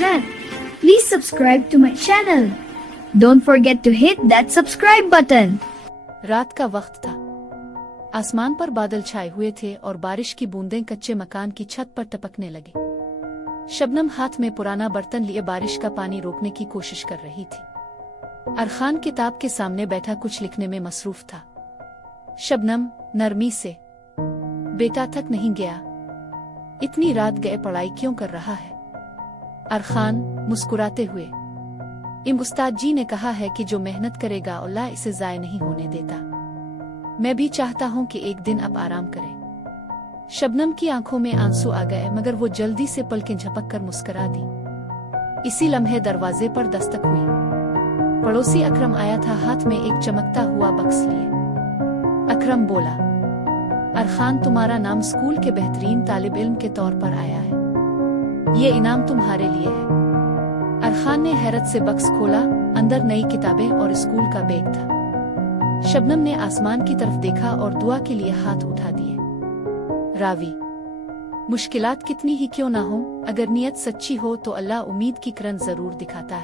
chat. Please subscribe to my channel. Don't forget to hit that subscribe button. रात का वक्त था। आसमान पर बादल छाए हुए थे और बारिश की बूंदें कच्चे मकान की छत पर टपकने लगी। शबनम हाथ में पुराना बर्तन लिए बारिश का पानी रोकने की कोशिश कर रही थी। अरखान किताब के सामने बैठा कुछ लिखने में मसरूफ था। शबनम नरमी से, बेटा थक नहीं गया? इतनी रात गए पढ़ाई क्यों कर रहा है? अरखान मुस्कुराते हुए, उस्ताद जी ने कहा है कि जो मेहनत करेगा अल्लाह इसे ज़ाय नहीं होने देता। मैं भी चाहता हूँ कि एक दिन अब आराम करें। शबनम की आंखों में आंसू आ गए, मगर वो जल्दी से पलकें झपक कर मुस्करा दी। इसी लम्हे दरवाजे पर दस्तक हुई। पड़ोसी अकरम आया था, हाथ में एक चमकता हुआ बक्स लिए। अकरम बोला, अरखान तुम्हारा नाम स्कूल के बेहतरीन तालिब इल्म के तौर पर आया है। ये इनाम तुम्हारे लिए है। अरखान ने हैरत से बक्स खोला। अंदर नई किताबें और स्कूल का बैग था। शबनम ने आसमान की तरफ देखा और दुआ के लिए हाथ उठा दिए। रावी, मुश्किलात कितनी ही क्यों ना हो, अगर नियत सच्ची हो तो अल्लाह उम्मीद की किरण जरूर दिखाता है।